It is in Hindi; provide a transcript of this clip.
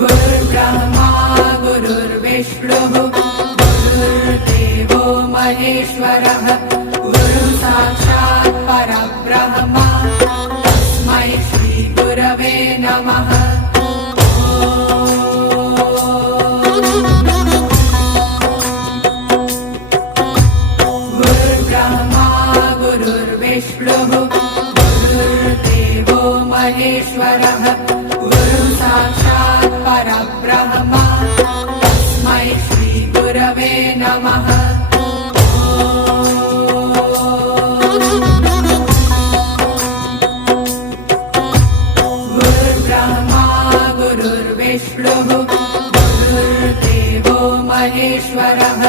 गुरुर्ब्रह्मा गुरुर्विष्णुः गुरुर्देवो महेश्वरः गुरुः साक्षात् परब्रह्म तस्मै श्री गुरवे नमः। गुरुर्ब्रह्मा गुरुर्विष्णुः गुरुर्देवो महेश्वरः गुरुः साक्षात् परब्रह्म तस्मै श्री गुरवे नमः। गुरुर्ब्रह्मा गुरुर्विष्णुः गुरुर्देवो महेश्वरः